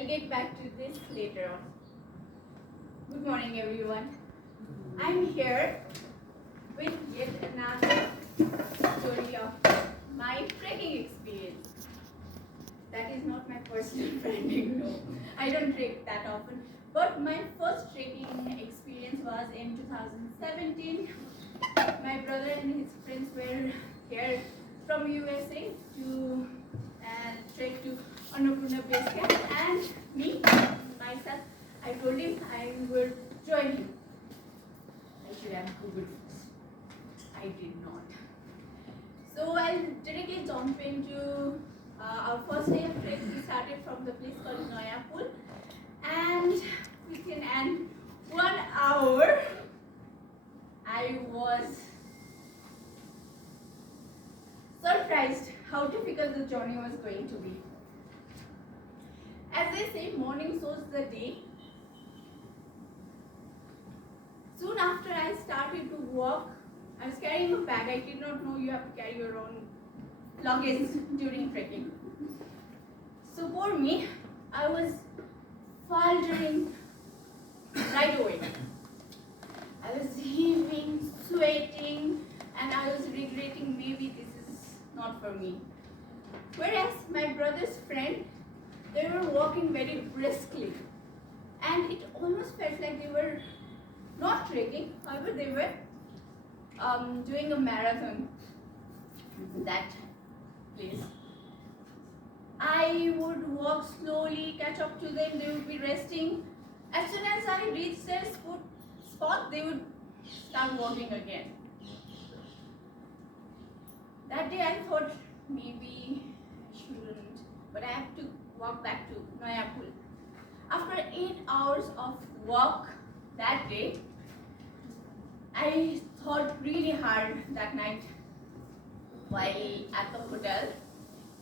I'll get back to this later on. Good morning, everyone. I'm here with yet another story of my trekking experience. That is not my personal branding, no. I don't trek that often. But my first trekking experience was in 2017. My brother and his friends were here from USA to trek to Annapurna Base Camp, and me, myself, I told him I would join him. I should have Googled first. I did not. So I'll directly jump into our first day of trek. We started from the place called Noyapul, and within 1 hour, I was surprised how difficult the journey was going to be. As they say, morning shows the day. Soon after I started to walk, I was carrying a bag. I did not know you have to carry your own luggage during trekking. So for me, I was faltering right away. I was heaving, sweating, and I was regretting maybe this is not for me. Whereas my brother's friend, they were walking very briskly, and it almost felt like they were not trekking, however they were doing a marathon in that place. I would walk slowly, catch up to them, they would be resting. As soon as I reached their spot, they would start walking again. That day I thought maybe I shouldn't, but I have to walk back to Noyapul. After 8 hours of walk that day, I thought really hard that night while at the hotel,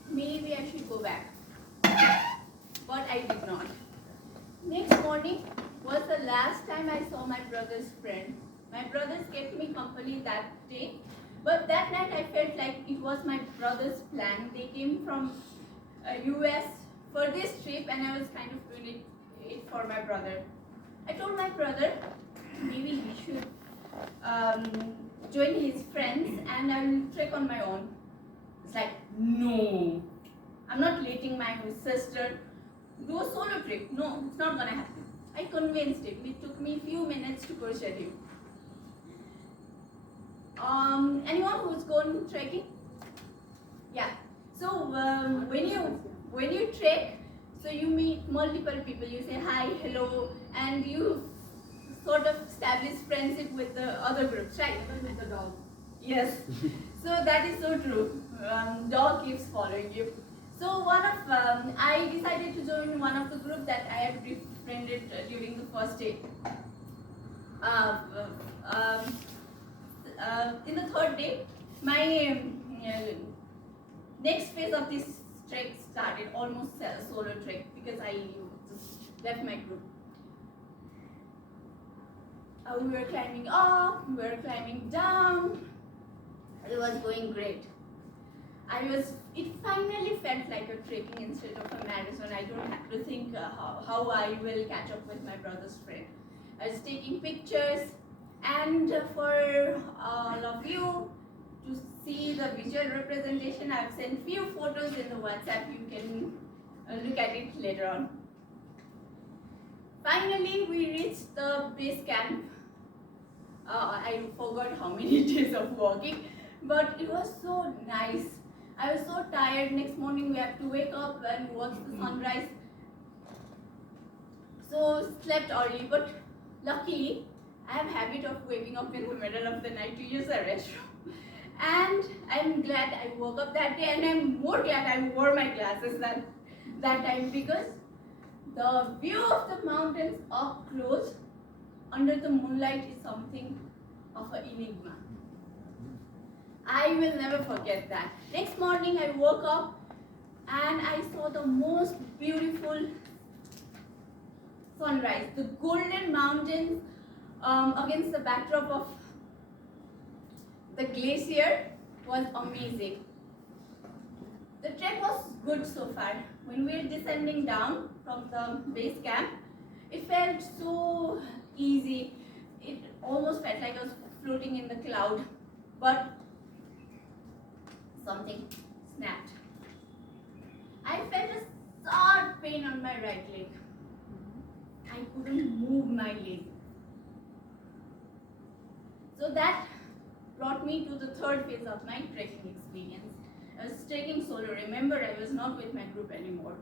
maybe I should go back. But I did not. Next morning was the last time I saw my brother's friend. My brothers kept me company that day, but that night I felt like it was my brother's plan. They came from US for this trip, and I was kind of doing it for my brother. I told my brother maybe he should join his friends and I will trek on my own. It's like, no, I'm not letting my sister do a solo trip. No, it's not gonna happen. I convinced him. It took me a few minutes to persuade him. Anyone who's gone trekking? Yeah. So when you trek, so you meet multiple people. You say hi, hello, and you sort of establish friendship with the other groups, right? Even with the dog. Yes. So that is so true. Dog keeps following you. So I decided to join one of the group that I had befriended during the first day. In the third day, my next phase of this trek started, almost solo trek, because I just left my group. We were climbing up, we were climbing down. It was going great. It finally felt like a trekking instead of a marathon. I don't have to think how I will catch up with my brother's friend. I was taking pictures, and for all of you to see the visual representation, I've sent few photos in the WhatsApp. You can look at it later on. Finally, we reached the base camp. I forgot how many days of walking, but it was so nice. I was so tired. Next morning we have to wake up and watch the sunrise. So slept early, but luckily I have a habit of waking up in the middle of the night to use a restroom. And I'm glad I woke up that day, and I'm more glad I wore my glasses that time, because the view of the mountains up close under the moonlight is something of an enigma. I will never forget that. Next morning I woke up and I saw the most beautiful sunrise. The golden mountains against the backdrop of the glacier was amazing. The trek was good so far. When we were descending down from the base camp, it felt so easy. It almost felt like I was floating in the cloud. But something snapped. I felt a sharp pain on my right leg. I couldn't move my leg. So that brought me to the third phase of my trekking experience. I was trekking solo. Remember, I was not with my group anymore.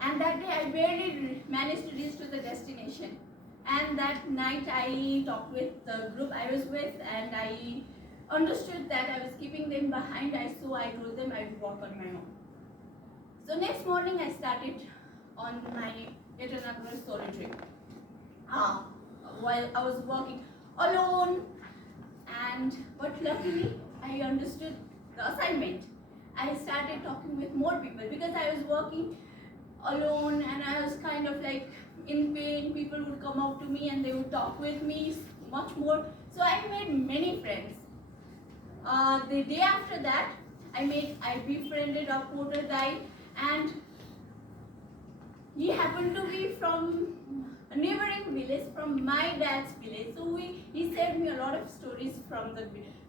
And that day I barely managed to reach to the destination. And that night I talked with the group I was with, and I understood that I was keeping them behind. So I told them I would walk on my own. So next morning I started on my yet another solo trip. While I was walking alone, but luckily I understood the assignment. I started talking with more people because I was walking alone and I was kind of like in pain. People would come up to me and they would talk with me much more. So I made many friends. The day after that, I befriended a porter guy, and he happened to be from a neighboring village, from my dad's village. So he shared me a lot of stories from the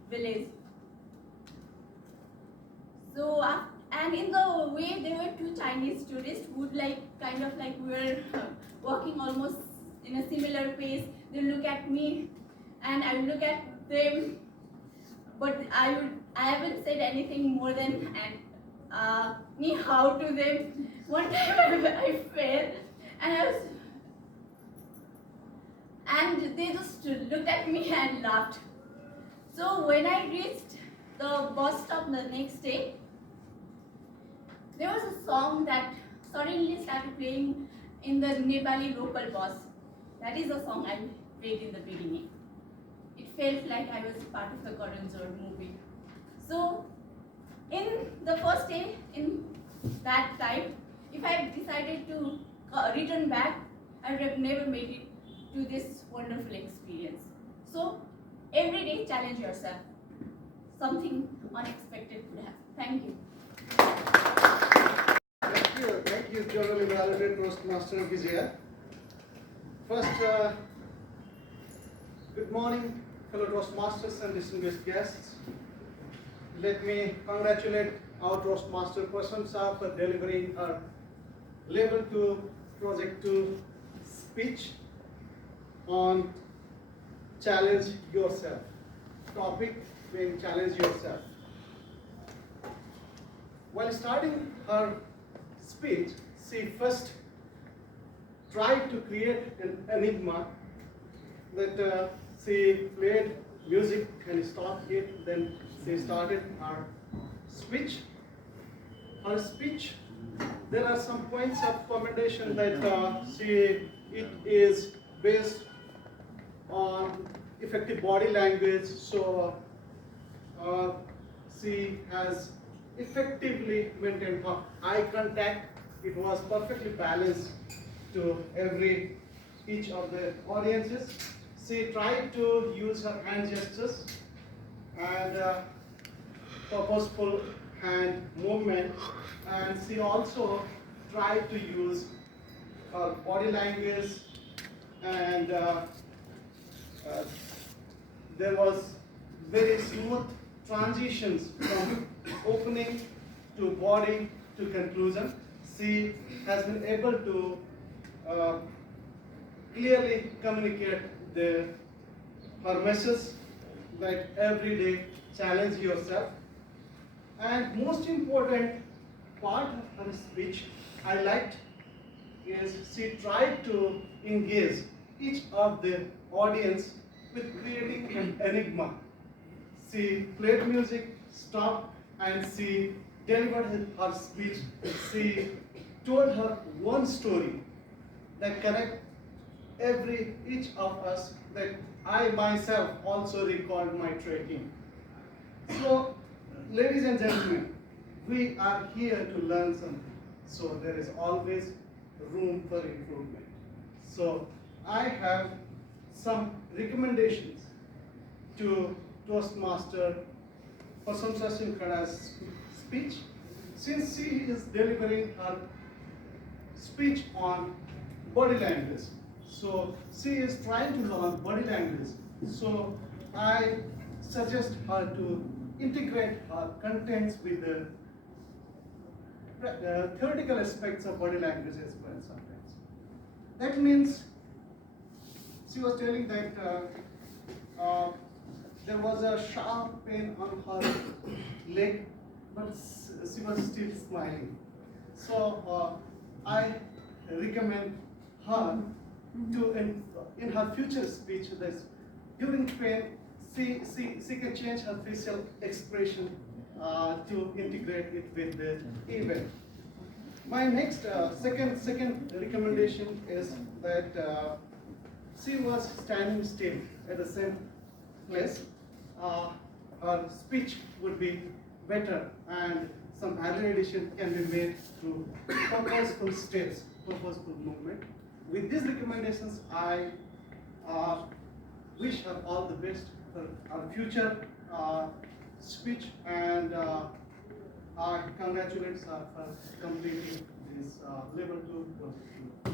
village. So and in the way there were two Chinese tourists who would kind of like we were walking almost in a similar pace. They look at me and I would look at them, but I haven't said anything more than ni hao to them. One time I fell and they just looked at me and laughed. So when I reached the bus stop the next day, there was a song that suddenly started playing in the Nepali local bus. That is the song I played in the beginning. It felt like I was part of the Karan Johar movie. So in the first day, in that time, if I had decided to return back, I would have never made it to this wonderful experience. So every day challenge yourself. Something unexpected could happen. Thank you. Thank you, General Evaluator Toastmaster Vijaya. First, good morning, fellow Toastmasters and distinguished guests. Let me congratulate our Toastmaster Prashamsha for delivering her Level 2 Project 2 speech on challenge yourself. Topic being challenge yourself. While starting her speech, she first tried to create an enigma that she played music and stopped it, then she started her speech. Her speech, there are some points of commendation that it is based on effective body language, so she has effectively maintained her eye contact. It was perfectly balanced to each of the audiences. She tried to use her hand gestures and purposeful hand movement, and she also tried to use her body language, and there was very smooth transitions from opening to body to conclusion. She has been able to clearly communicate her message that every day challenge yourself. And most important part of her speech I liked is she tried to engage each of the audience with creating an enigma. She played music, stopped, and she delivered her speech. She told her one story that connect each of us, that I myself also recalled my trekking. So, ladies and gentlemen, we are here to learn something. So there is always room for improvement. So I have some recommendations to Toastmaster Prashamsha Simkhada's speech, since she is delivering her speech on body language, so she is trying to learn body language. So I suggest her to integrate her contents with the theoretical aspects of body language as well sometimes. That means she was telling that there was a sharp pain on her leg, but she was still smiling. So I recommend her to, in her future speech, that during pain, she can change her facial expression to integrate it with the event. My next second recommendation is that she was standing still at the same place. Her speech would be better, and some value addition can be made through purposeful steps, purposeful movement. With these recommendations, I wish her all the best for her future speech, and I congratulate her for completing this level 2 project.